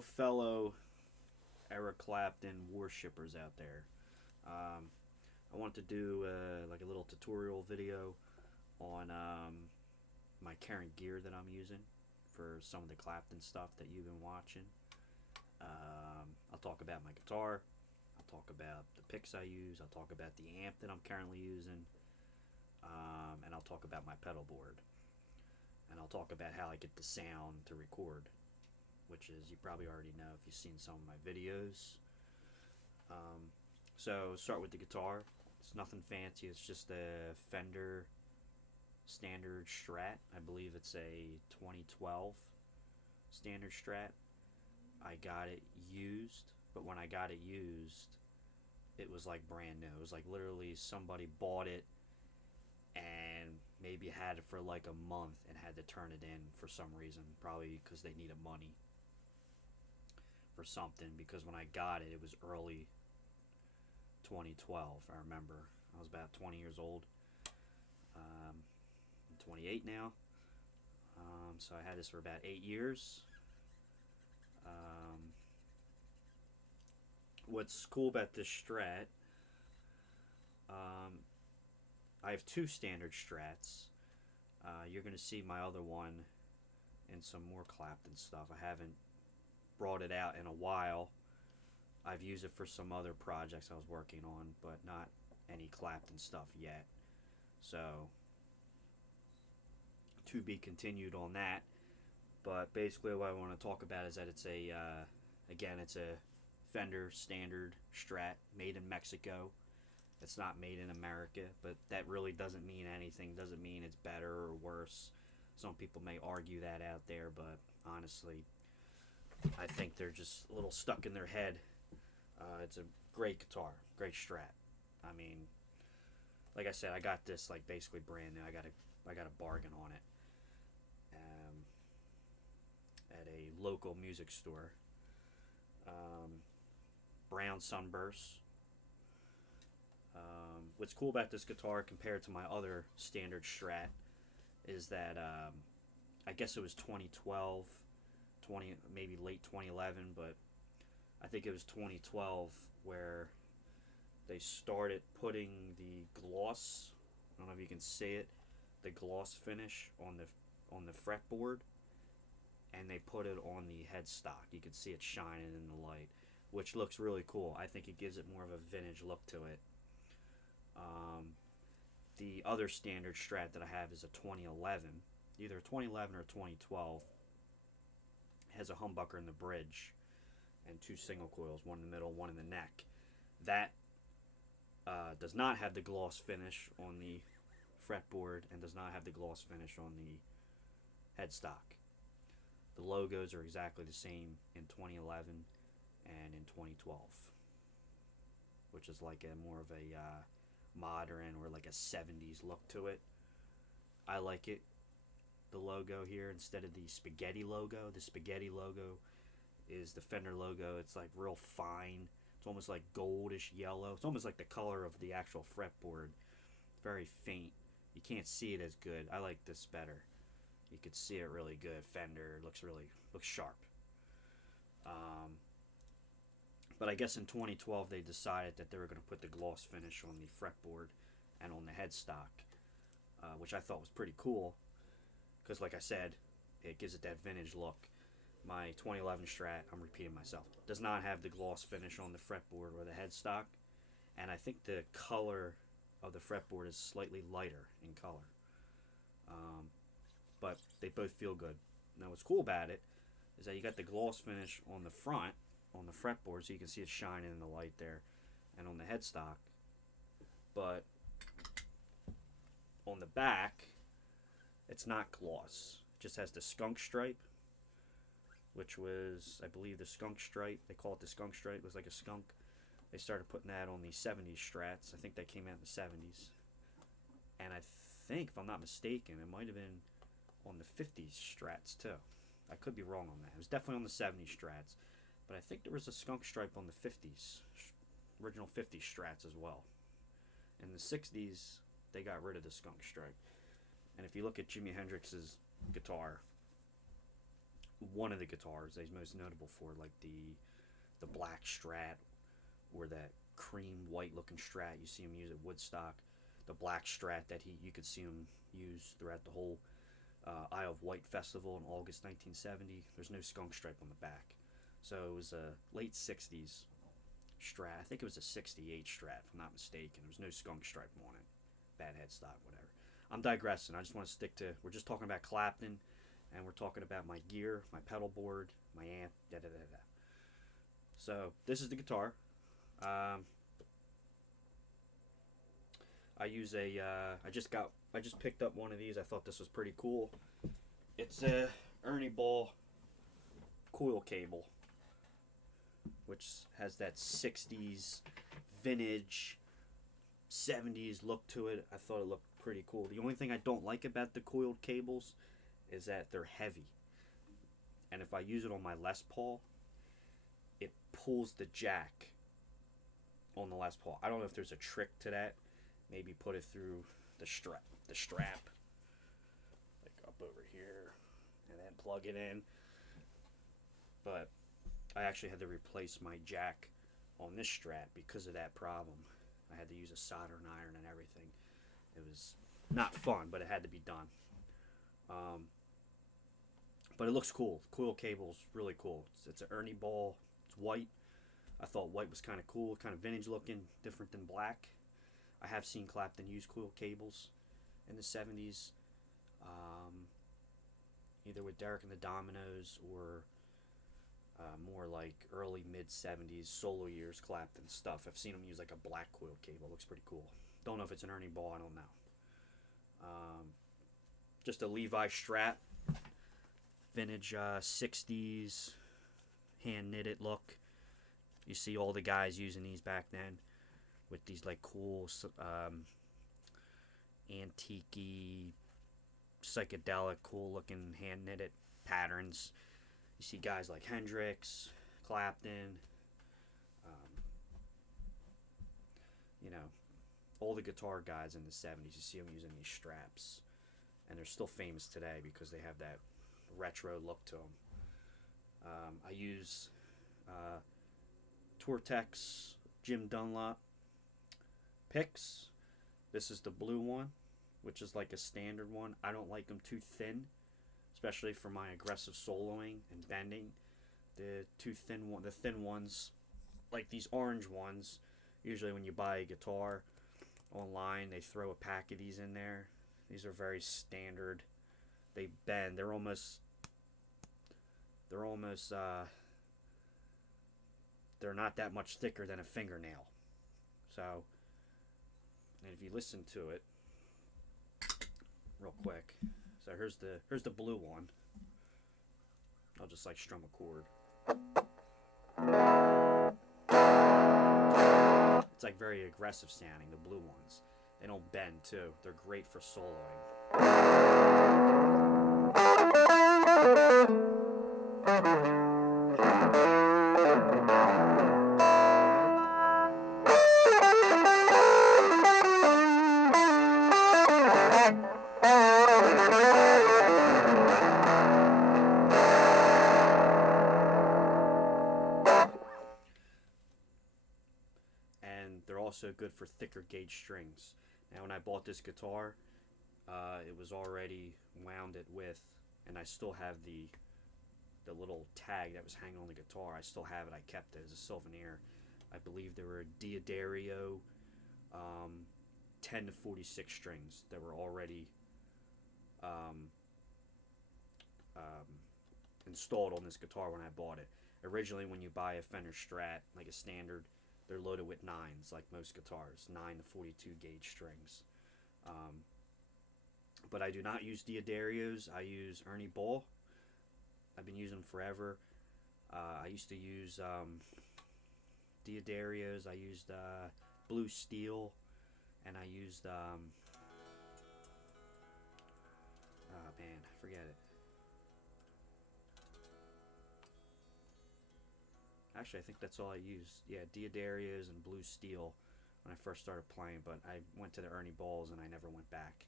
Hello, fellow Eric Clapton worshippers out there. I want to do like a little tutorial video on my current gear that I'm using for some of the Clapton stuff that you've been watching. I'll talk about my guitar. I'll talk about the picks I use. I'll talk about the amp that I'm currently using. And I'll talk about my pedal board. And I'll talk about how I get the sound to record, which is, you probably already know if you've seen some of my videos. So start with the guitar. It's nothing fancy. It's just a Fender standard Strat. I believe it's a 2012 standard Strat. I got it used, but when I got it used, it was like brand new. It was like literally somebody bought it and maybe had it for like a month and had to turn it in for some reason, probably because they needed money for something, because when I got it, it was early 2012. I remember I was about 20 years old. I'm 28 now, so I had this for about 8 years. What's cool about this Strat, I have two standard Strats. You're going to see my other one in some more Clapton stuff. I haven't brought it out in a while. I've used it for some other projects I was working on, but not any Clapton stuff yet. So, to be continued on that. But basically what I want to talk about is that it's a, again, it's a Fender standard Strat made in Mexico. It's not made in America, but that really doesn't mean anything. Doesn't mean it's better or worse. Some people may argue that out there, but honestly, I think they're just a little stuck in their head. It's a great guitar, great Strat. I mean, like I said, I got this like basically brand new. I got a bargain on it at a local music store. Brown Sunburst. What's cool about this guitar compared to my other standard Strat is that I guess it was 2012, maybe late 2011, but I think it was 2012 where they started putting the gloss, I don't know if you can see it, the gloss finish on the fretboard, and they put it on the headstock. You can see it shining in the light, which looks really cool. I think it gives it more of a vintage look to it. The other standard Strat that I have is a 2011, either 2011 or 2012. It has a humbucker in the bridge and two single coils, one in the middle, one in the neck. That does not have the gloss finish on the fretboard and does not have the gloss finish on the headstock. The logos are exactly the same in 2011 and in 2012, which is like a more of a modern or like a 70s look to it. I like it. The logo here instead of the spaghetti logo. The spaghetti logo is the Fender logo. It's like real fine. It's almost like goldish yellow. It's almost like the color of the actual fretboard. Very faint. You can't see it as good. I like this better. You could see it really good. Fender looks sharp. But I guess in 2012 they decided that they were going to put the gloss finish on the fretboard and on the headstock, which I thought was pretty cool because, like I said, it gives it that vintage look. My 2011 Strat, I'm repeating myself, does not have the gloss finish on the fretboard or the headstock, and I think the color of the fretboard is slightly lighter in color. But they both feel good. Now what's cool about it is that you got the gloss finish on the front, on the fretboard, so you can see it shining in the light there, and on the headstock. But on the back, it's not gloss. It just has the skunk stripe, which was, I believe, the skunk stripe. They call it the skunk stripe. It was like a skunk. They started putting that on the 70s Strats. I think that came out in the 70s. And I think, if I'm not mistaken, it might have been on the 50s Strats too. I could be wrong on that. It was definitely on the 70s Strats. But I think there was a skunk stripe on the 50s, original 50s Strats as well. In the 60s, they got rid of the skunk stripe. And if you look at Jimi Hendrix's guitar, one of the guitars that he's most notable for, like the black Strat, or that cream white looking Strat you see him use at Woodstock, the black Strat that you could see him use throughout the whole Isle of Wight festival in August 1970. There's no skunk stripe on the back, so it was a late 60s Strat. I think it was a 68 Strat, if I'm not mistaken. There was no skunk stripe on it. Bad headstock, whatever. I'm digressing. I just want to stick to, we're just talking about Clapton, and we're talking about my gear, my pedal board, my amp, da da da da. So this is the guitar. I use a, I just picked up one of these. I thought this was pretty cool. It's a Ernie Ball coil cable, which has that 60s vintage 70s look to it. I thought it looked pretty cool. The only thing I don't like about the coiled cables is that they're heavy, and if I use it on my Les Paul, it pulls the jack on the Les Paul. I don't know if there's a trick to that. Maybe put it through the strap, like up over here, and then plug it in. But I actually had to replace my jack on this Strat because of that problem. I had to use a soldering iron and everything. It was not fun, but it had to be done. But it looks cool. The coil cable's really cool. It's an Ernie Ball. It's white. I thought white was kind of cool, kind of vintage looking, different than black. I have seen Clapton use coil cables in the 70s, either with Derek and the Dominos or more like early mid-70s solo years Clapton stuff. I've seen him use like a black coil cable. It looks pretty cool. Don't know if it's an Ernie Ball. I don't know. Just a Levi Strat, vintage 60s hand knitted look. You see all the guys using these back then with these like cool antique-y, psychedelic, cool looking hand knitted patterns. You see guys like Hendrix, Clapton, you know, all the guitar guys in the 70s. You see them using these straps, and they're still famous today because they have that retro look to them. I use Tortex Jim Dunlop picks. This is the blue one, which is like a standard one. I don't like them too thin, especially for my aggressive soloing and bending. The thin ones, like these orange ones, usually when you buy a guitar online, they throw a pack of these in there. These are very standard. They bend. They're not that much thicker than a fingernail. So, and if you listen to it real quick, so here's the blue one. I'll just like strum a chord. It's like very aggressive sounding, the blue ones. They don't bend too. They're great for soloing. Also good for thicker gauge strings. Now when I bought this guitar, it was already wounded with, and I still have the little tag that was hanging on the guitar. I still have it. I kept it as a souvenir. I believe there were D'Addario 10 to 46 strings that were already installed on this guitar when I bought it. Originally, when you buy a Fender Strat, like a standard, they're loaded with 9s, like most guitars, 9 to 42 gauge strings. But I do not use D'Addarios. I use Ernie Ball. I've been using them forever. I used to use D'Addarios. I used Blue Steel, and I used oh man, I forget it. Actually, I think that's all I used. Yeah, D'Addarios and Blue Steel when I first started playing, but I went to the Ernie Balls and I never went back.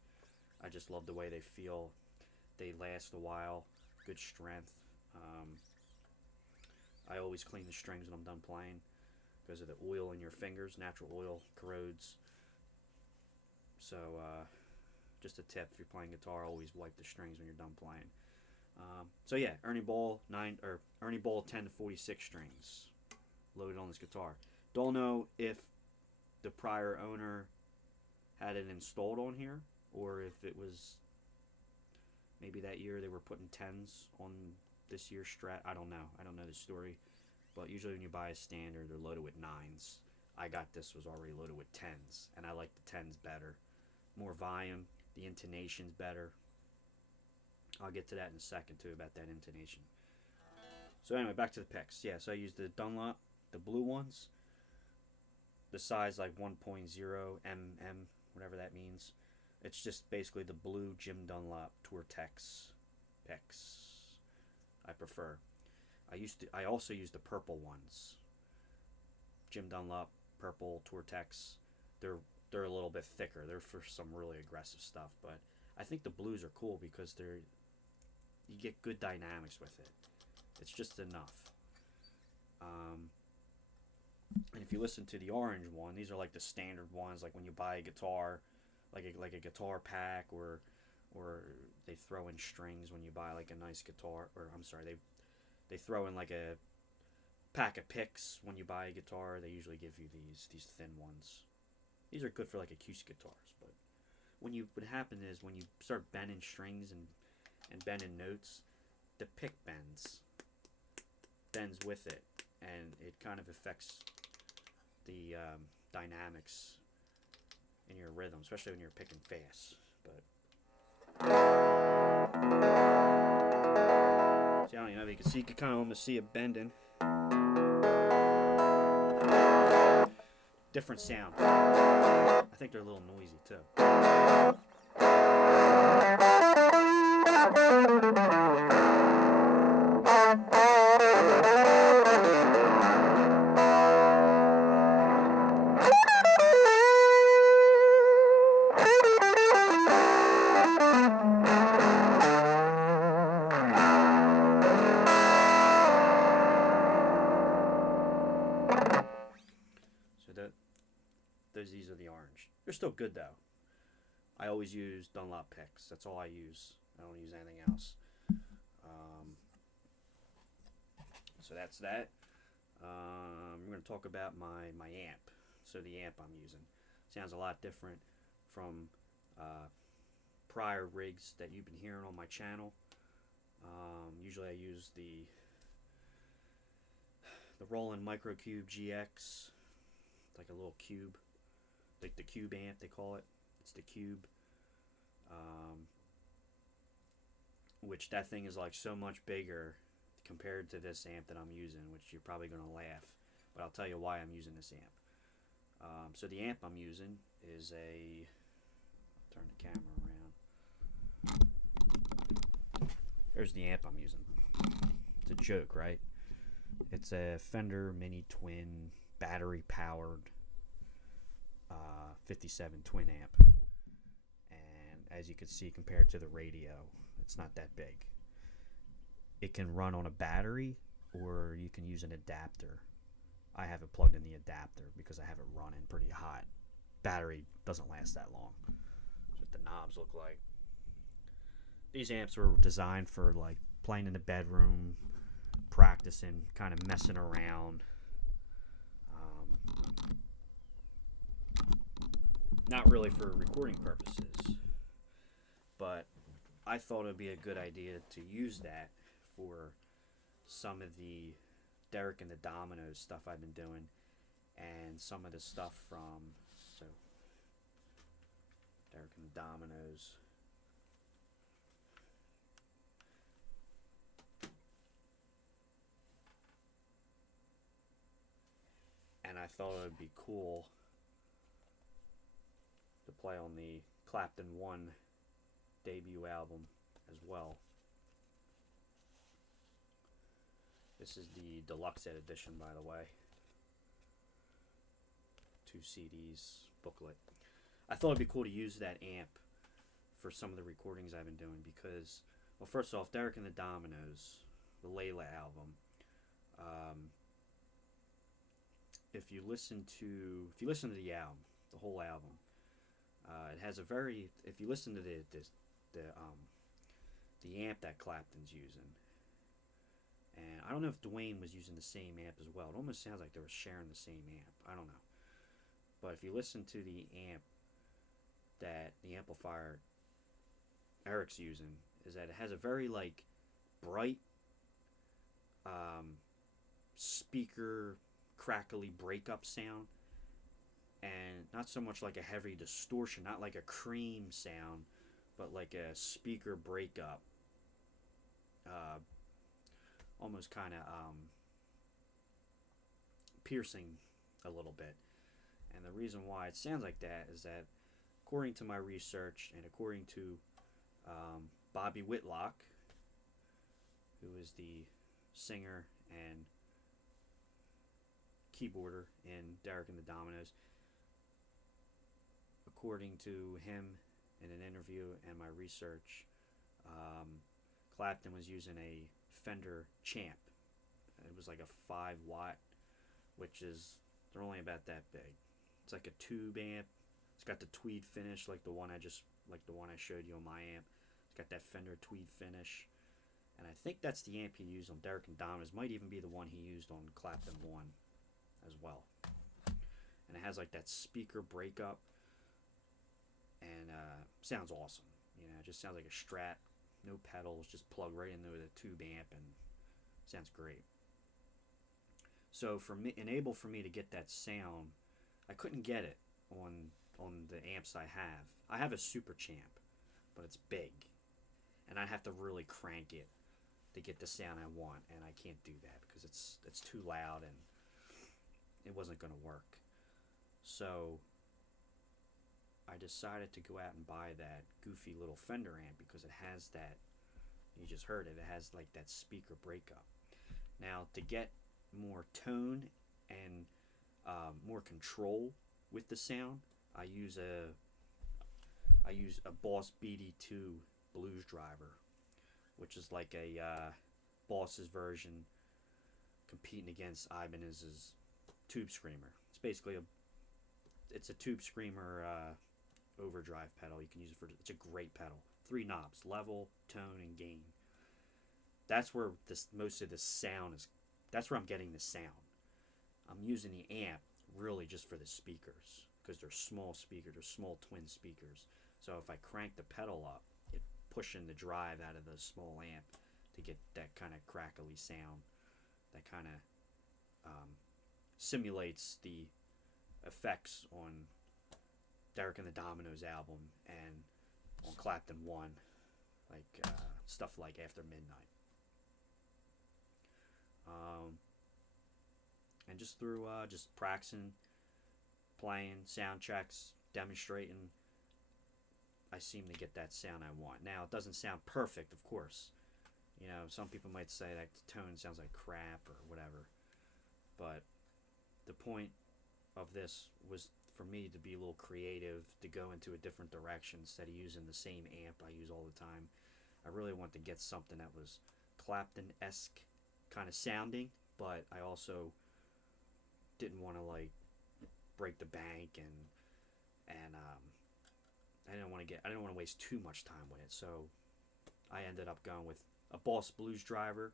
I just love the way they feel. They last a while. Good strength. I always clean the strings when I'm done playing because of the oil in your fingers. Natural oil corrodes. So just a tip: if you're playing guitar, always wipe the strings when you're done playing. So yeah, Ernie Ball 10 to 46 strings loaded on this guitar. Don't know if the prior owner had it installed on here, or if it was maybe that year they were putting 10s on this year's Strat. I don't know. I don't know the story. But usually when you buy a standard, they're loaded with 9s. I got this was already loaded with 10s, and I like the 10s better. More volume, the intonation's better. I'll get to that in a second too, about that intonation. So anyway, back to the picks. Yeah, so I used the Dunlop, the blue ones. The size like 1.0 mm, whatever that means. It's just basically the blue Jim Dunlop Tour-Tex picks. I prefer. I also used the purple ones. Jim Dunlop purple Tour-Tex. They're a little bit thicker. They're for some really aggressive stuff, but I think the blues are cool because you get good dynamics with it. It's just enough. And if you listen to the orange one, these are like the standard ones, like when you buy a guitar, like a guitar pack, or they throw in strings when you buy like a nice guitar, or I'm sorry, they throw in like a pack of picks when you buy a guitar. They usually give you these thin ones. These are good for like acoustic guitars, but what happens is when you start bending strings and bending notes, the pick bends with it, and it kind of affects the dynamics in your rhythm, especially when you're picking fast. But see, I don't even know if you can see. You can kind of almost see it bending. Different sound. I think they're a little noisy too. These are the orange. They're still good though. I always use Dunlop picks. That's all I use. I don't use anything else. So that's that. We're going to talk about my amp. So the amp I'm using sounds a lot different from prior rigs that you've been hearing on my channel. Usually I use the Roland Microcube GX, like a little cube, like the cube amp they call it. It's the cube, which that thing is like so much bigger compared to this amp that I'm using, which you're probably going to laugh, but I'll tell you why I'm using this amp. So the amp I'm using is I'll turn the camera around. Here's the amp I'm using. It's a joke, right? It's a Fender Mini Twin battery powered 57 twin amp, and as you can see, compared to the radio, it's not that big. It can run on a battery, or you can use an adapter. I have it plugged in the adapter because I have it running pretty hot. Battery doesn't last that long. That's what the knobs look like. These amps were designed for like playing in the bedroom, practicing, kind of messing around. Not really for recording purposes, but I thought it would be a good idea to use that for some of the Derek and the Dominos stuff I've been doing, and some of the stuff from Derek and the Dominos. And I thought it would be cool to play on the Clapton 1 debut album as well. This is the deluxe edition, by the way. 2 CDs, booklet. I thought it'd be cool to use that amp for some of the recordings I've been doing because, well, first off, Derek and the Dominos the Layla album. Um, if you listen to the album, the whole album, it has a very, if you listen to the amp that Clapton's using, and I don't know if Duane was using the same amp as well. It almost sounds like they were sharing the same amp. I don't know. But if you listen to the amp that the amplifier Eric's using, is that it has a very like bright speaker crackly breakup sound, and not so much like a heavy distortion, not like a cream sound, but like a speaker breakup, almost kind of piercing a little bit. And the reason why it sounds like that is that, according to my research and according to Bobby Whitlock, who is the singer and keyboarder in Derek and the Dominos, according to him in an interview and my research, Clapton was using a Fender Champ. It was like a 5 watt, which is, they're only about that big. It's like a tube amp. It's got the tweed finish like the one I showed you on my amp. It's got that Fender tweed finish. And I think that's the amp he used on Derek and Dominos. Might even be the one he used on Clapton 1 as well. And it has like that speaker breakup, and sounds awesome. You know, it just sounds like a Strat, no pedals, just plug right into the tube amp, and sounds great. So for me, enable for me to get that sound, I couldn't get it on the amps I have. I have a Super Champ, but it's big, and I'd have to really crank it to get the sound I want, and I can't do that because it's too loud and it wasn't going to work. So I decided to go out and buy that goofy little Fender amp because it has that, you just heard it, it has like that speaker breakup. Now, to get more tone and more control with the sound, I use a Boss BD2 blues driver, which is like a Boss's version competing against Ibanez's Tube Screamer. It's basically it's a Tube Screamer overdrive pedal. You can use it for, it's a great pedal. 3 knobs: level, tone, and gain. That's where most of the sound is. That's where I'm getting the sound. I'm using the amp really just for the speakers, because they're small speakers, they're small twin speakers. So if I crank the pedal up, it's pushing the drive out of the small amp to get that kind of crackly sound that kind of simulates the effects on Derek and the Dominos album and on Clapton 1, like stuff like After Midnight. And just through just practicing, playing, sound checks, demonstrating, I seem to get that sound I want. Now, it doesn't sound perfect, of course. You know, some people might say that the tone sounds like crap or whatever. But the point of this was for me to be a little creative, to go into a different direction instead of using the same amp I use all the time. I really wanted to get something that was Clapton-esque kind of sounding, but I also didn't want to like break the bank, and I didn't want to waste too much time with it. So I ended up going with a Boss blues driver,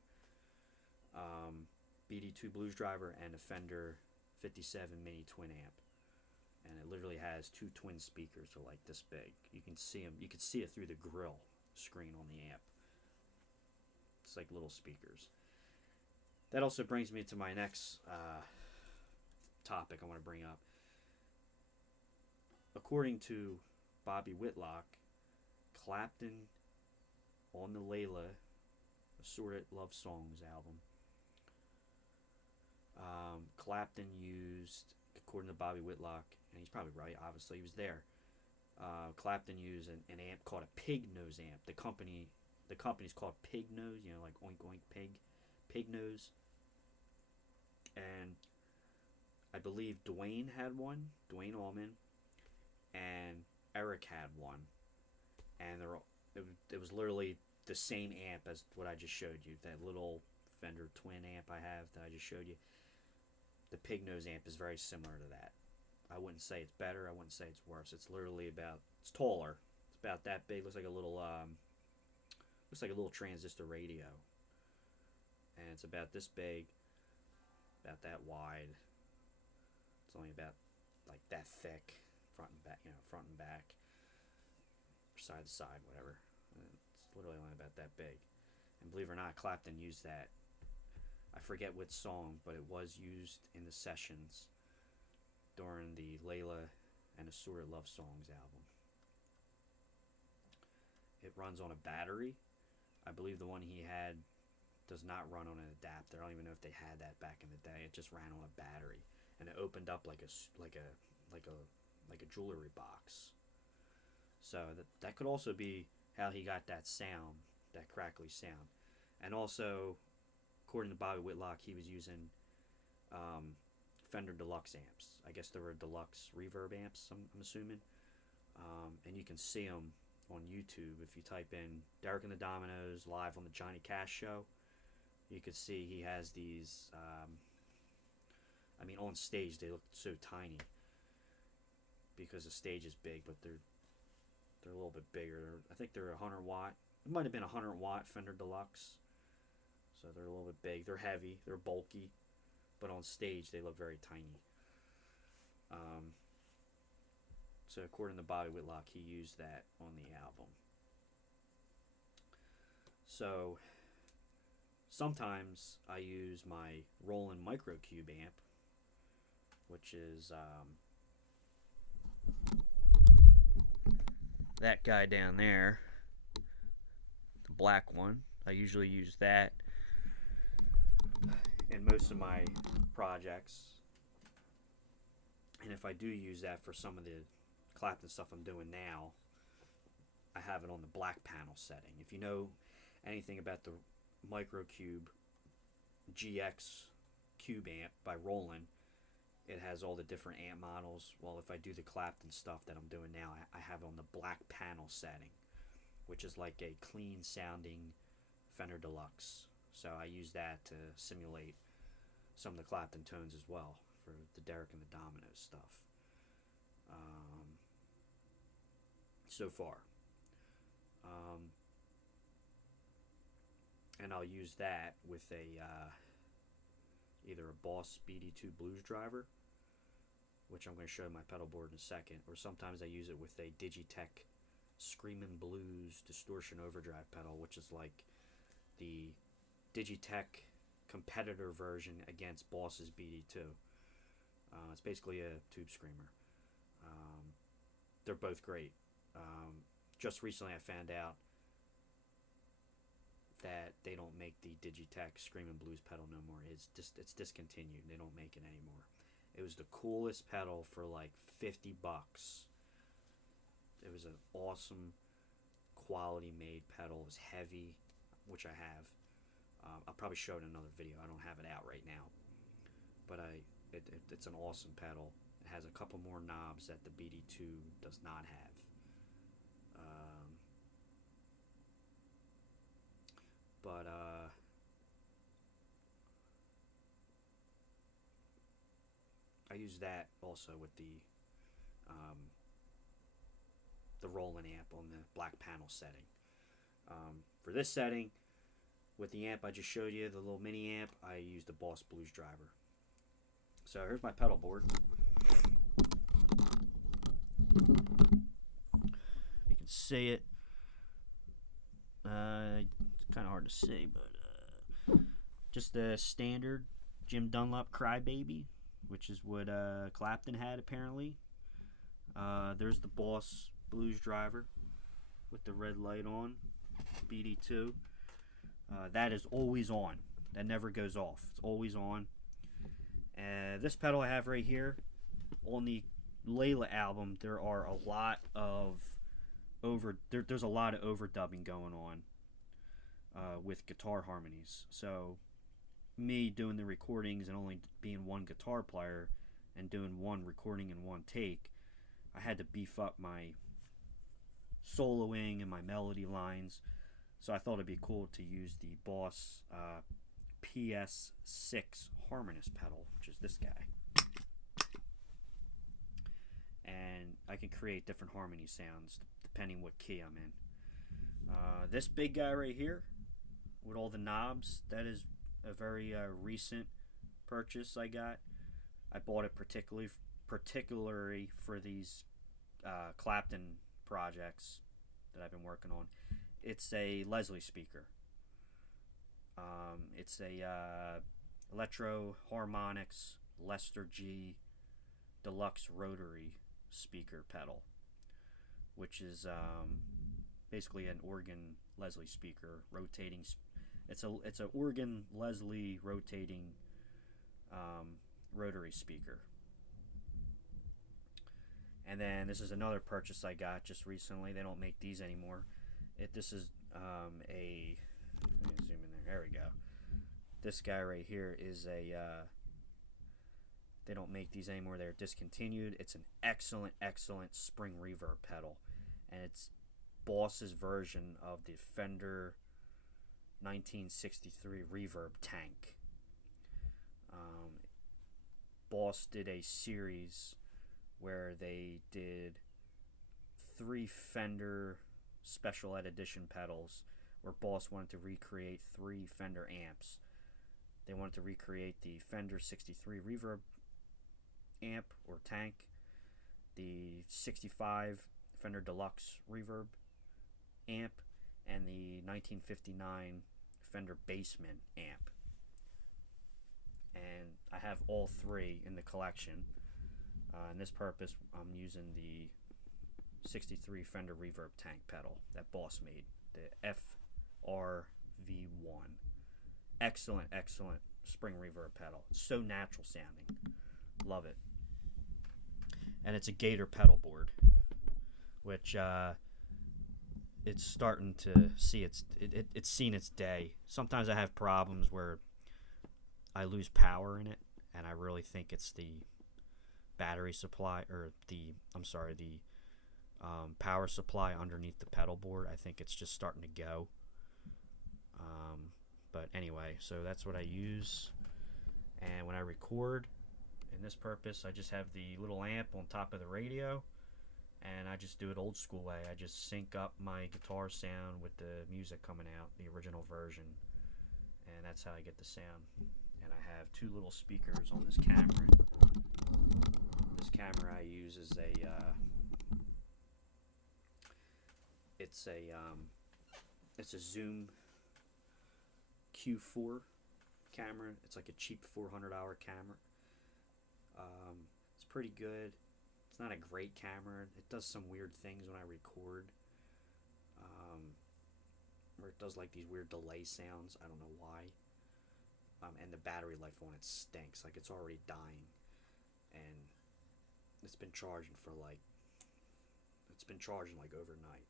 BD2 blues driver, and a Fender 57 mini twin amp. And it literally has 2 twin speakers, so like this big. You can see them. You can see it through the grill screen on the amp. It's like little speakers. That also brings me to my next topic I want to bring up. According to Bobby Whitlock, Clapton on the Layla Assorted Love Songs album, Clapton used, according to Bobby Whitlock, and he's probably right, obviously he was there, Clapton used an amp called a pig nose amp. The company's called Pig Nose, you know, like oink oink pig nose. And I believe Duane had one, Duane Allman, and Eric had one, and it was literally the same amp as what I just showed you, that little Fender Twin amp I have that I just showed you. The pig nose amp is very similar to that. I wouldn't say it's better. I wouldn't say it's worse. It's literally about, it's taller. It's about that big. Looks like a little transistor radio. And it's about this big, about that wide. It's only about like that thick, front and back, front and back, side to side, whatever. It's literally only about that big. And believe it or not, Clapton used that. I forget which song, but it was used in the sessions during the Layla and Assorted Love Songs album. It runs on a battery. I believe the one he had does not run on an adapter. I don't even know if they had that back in the day. It just ran on a battery, and it opened up like a jewelry box. So that could also be how he got that sound, that crackly sound. And also, according to Bobby Whitlock, he was using Fender Deluxe amps. I guess they were Deluxe reverb amps, I'm assuming. And you can see them on YouTube if you type in Derek and the Dominos live on the Johnny Cash show. You could see he has these, I mean, on stage they look so tiny because the stage is big, but they're a little bit bigger. I think they're 100 watt. It might have been 100 watt Fender Deluxe. So they're a little bit big. They're heavy. They're bulky. But on stage, they look very tiny. So according to Bobby Whitlock, he used that on the album. So sometimes I use my Roland Microcube amp, which is that guy down there, the black one. I usually use that in most of my projects, and if I do use that for some of the Clapton stuff I'm doing now, I have it on the black panel setting. If you know anything about the Microcube GX Cube amp by Roland, it has all the different amp models. Well, if I do the Clapton stuff that I'm doing now, I have it on the black panel setting, which is like a clean sounding Fender Deluxe. So I use that to simulate some of the Clapton tones as well for the Derek and the Dominos stuff. So far. And I'll use that with a either a Boss BD2 Blues driver, which I'm going to show my pedal board in a second, or sometimes I use it with a Digitech Screamin' Blues distortion overdrive pedal, which is like the Digitech competitor version against Boss's BD2. It's basically a tube screamer. They're both great. Just recently I found out that they don't make the Digitech Screamin' Blues pedal no more. It's discontinued. They don't make it anymore. It was the coolest pedal for like $50. It was an awesome quality made pedal. It was heavy, which I have. I'll probably show it in another video. I don't have it out right now, but it's an awesome pedal. It has a couple more knobs that the BD2 does not have. I use that also with the Roland amp on the black panel setting. For this setting, with the amp I just showed you, the little mini amp, I use the Boss Blues driver. So here's my pedal board. You can see it. It's kind of hard to see, but just the standard Jim Dunlop Crybaby, which is what Clapton had apparently. There's the Boss Blues driver with the red light on, BD2. That is always on. That never goes off. It's always on. This pedal I have right here, on the Layla album, there are a lot of there's a lot of overdubbing going on with guitar harmonies. So me doing the recordings and only being one guitar player and doing one recording in one take, I had to beef up my soloing and my melody lines. So I thought it'd be cool to use the Boss PS6 harmonious pedal, which is this guy. And I can create different harmony sounds depending what key I'm in. This big guy right here with all the knobs, that is a very recent purchase I got. I bought it particularly for these Clapton projects that I've been working on. It's a Leslie speaker. It's a Electro Harmonix Lester G Deluxe rotary speaker pedal, which is basically an organ Leslie speaker rotating. It's a organ Leslie rotating rotary speaker. And then this is another purchase I got just recently. They don't make these anymore. This is let me zoom in there. There we go. This guy right here is a they don't make these anymore. They're discontinued. It's an excellent spring reverb pedal, and it's Boss's version of the Fender 1963 reverb tank. Boss did a series where they did 3 Fender special ed edition pedals, where Boss wanted to recreate 3 Fender amps. They wanted to recreate the Fender 63 reverb amp or tank, the 65 Fender Deluxe reverb amp, and the 1959 Fender Bassman amp. And I have all 3 in the collection. In this purpose, I'm using the 63 Fender reverb tank pedal that Boss made, the FRV1. Excellent spring reverb pedal. So natural sounding. Love it. And it's a Gator pedal board, which it's starting to see it's seen its day. Sometimes I have problems where I lose power in it, and I really think it's the battery supply, or the power supply underneath the pedal board. I think it's just starting to go. But anyway, so that's what I use. And when I record in this purpose, I just have the little amp on top of the radio, and I just do it old school way. I just sync up my guitar sound with the music coming out, the original version, and that's how I get the sound. And I have 2 little speakers on this camera. This camera I use is it's a Zoom Q4 camera. It's like a cheap $400 camera. It's pretty good. It's not a great camera. It does some weird things when I record, where it does like these weird delay sounds. I don't know why. And the battery life on it stinks. Like, it's already dying, and it's been charging like overnight.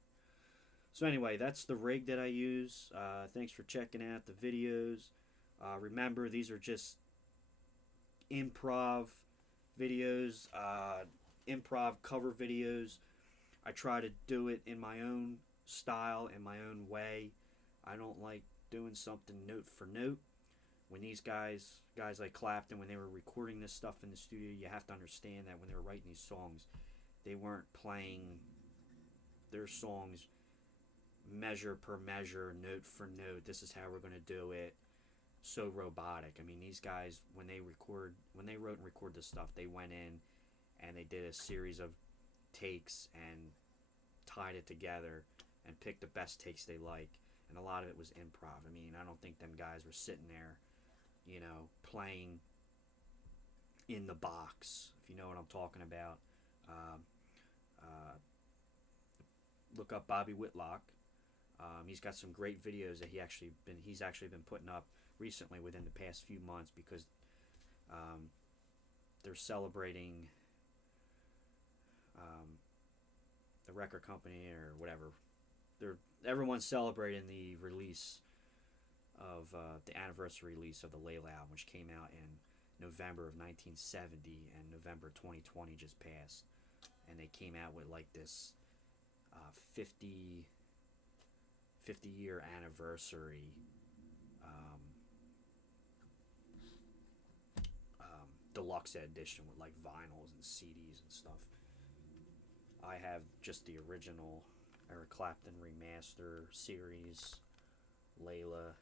So anyway, that's the rig that I use. Thanks for checking out the videos. Remember, these are just improv videos, improv cover videos. I try to do it in my own style, in my own way. I don't like doing something note for note. When these guys like Clapton, when they were recording this stuff in the studio, you have to understand that when they were writing these songs, they weren't playing their songs measure per measure, note for note. This is how we're going to do it. So robotic. I mean, these guys, when they wrote and recorded this stuff, they went in and they did a series of takes and tied it together and picked the best takes they like. And a lot of it was improv. I mean, I don't think them guys were sitting there, playing in the box, if you know what I'm talking about. Look up Bobby Whitlock. He's got some great videos that he's actually been putting up recently within the past few months, because they're celebrating the record company or whatever. Everyone's celebrating the release of the anniversary release of the Layla album, which came out in November of 1970, and November 2020 just passed, and they came out with like this 50-year anniversary deluxe edition with like vinyls and CDs and stuff. I have just the original Eric Clapton remaster series, Layla.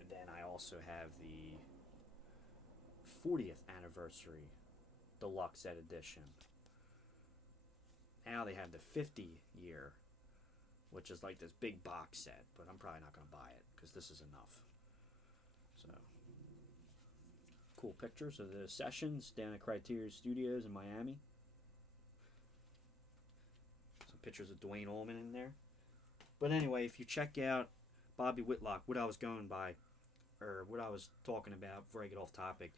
And then I also have the 40th anniversary deluxe edition. Now they have the 50 year, which is like this big box set, but I'm probably not going to buy it because this is enough. So, cool pictures of the sessions down at Criteria Studios in Miami. Some pictures of Duane Allman in there. But anyway, if you check out Bobby Whitlock, what I was going by, or what I was talking about before I get off topic,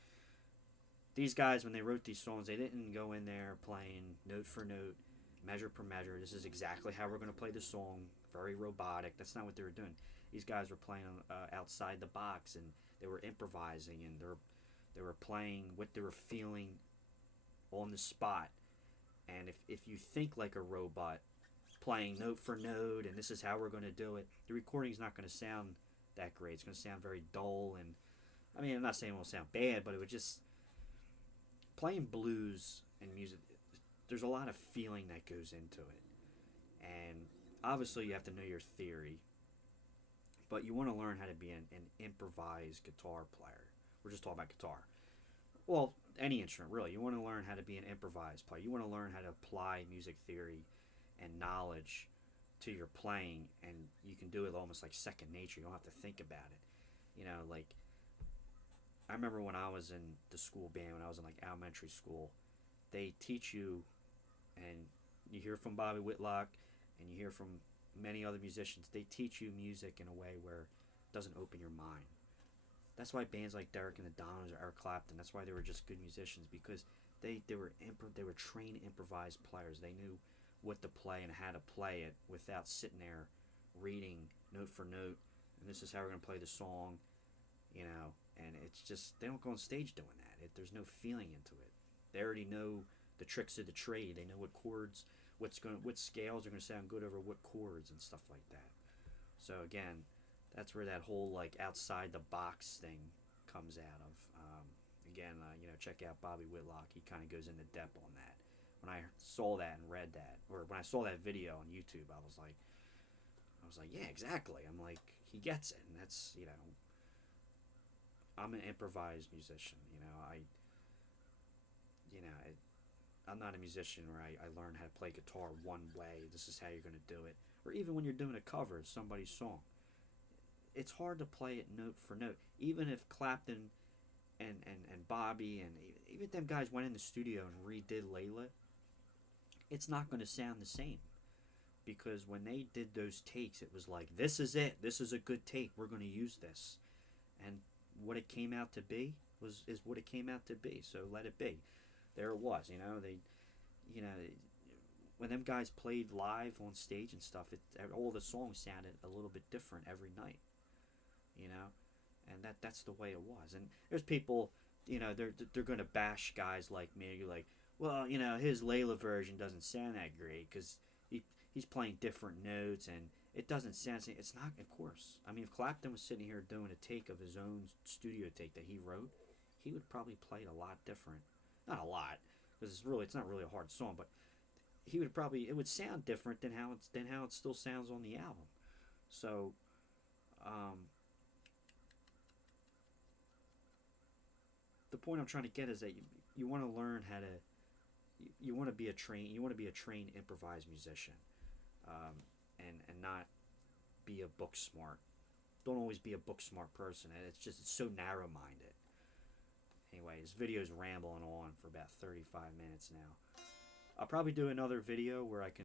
these guys, when they wrote these songs, they didn't go in there playing note for note, measure per measure. This is exactly how we're going to play the song. Very robotic. That's not what they were doing. These guys were playing outside the box, and they were improvising, and they were playing what they were feeling on the spot. And if you think like a robot, playing note for note, and this is how we're going to do it, the recording's not going to sound that great. It's going to sound very dull. And I mean, I'm not saying it won't sound bad, but it would just, playing blues and music, there's a lot of feeling that goes into it. And obviously you have to know your theory, but you want to learn how to be an improvised guitar player. We're just talking about guitar. Well, any instrument, really. You want to learn how to be an improvised player. You want to learn how to apply music theory and knowledge to your playing, and you can do it almost like second nature. You don't have to think about it. You know, like, I remember when I was in the school band, when I was in like elementary school, they teach you, and you hear from Bobby Whitlock, and you hear from many other musicians, they teach you music in a way where it doesn't open your mind. That's why bands like Derek and the Dominos or Eric Clapton, that's why they were just good musicians, because they were trained improvised players. They knew what to play and how to play it without sitting there reading note for note, and this is how we're going to play the song, you know. And it's just, they don't go on stage doing that. There's no feeling into it. They already know the tricks of the trade. They know what chords, what scales are going to sound good over what chords and stuff like that. So again, that's where that whole like outside the box thing comes out of. You know, check out Bobby Whitlock. He kind of goes into depth on that. When I saw that and read that, or when I saw that video on YouTube, I was like, yeah, exactly. I'm like, he gets it, and that's, you know, I'm an improvised musician. You know, I'm not a musician where I learned how to play guitar one way. This is how you're going to do it. Or even when you're doing a cover of somebody's song, it's hard to play it note for note. Even if Clapton and Bobby and even them guys went in the studio and redid Layla, it's not going to sound the same. Because when they did those takes, it was like, this is it. This is a good take. We're going to use this. And what it came out to be is what it came out to be. So let it be. There it was. You know, when them guys played live on stage and stuff, all the songs sounded a little bit different every night. You know, and that's the way it was. And there's people, you know, they're going to bash guys like me. You're like, well, you know, his Layla version doesn't sound that great because he's playing different notes and it doesn't sound. It's not, of course. I mean, if Clapton was sitting here doing a take of his own studio take that he wrote, he would probably play it a lot different. Not a lot, because it's not really a hard song, but it would sound different than how it still sounds on the album. So, the point I'm trying to get is that you want to learn how to, you want to be a trained improvised musician, and not be a book smart. Don't always be a book smart person, and it's so narrow minded. Anyway, this video's rambling on for about 35 minutes now. I'll probably do another video where I can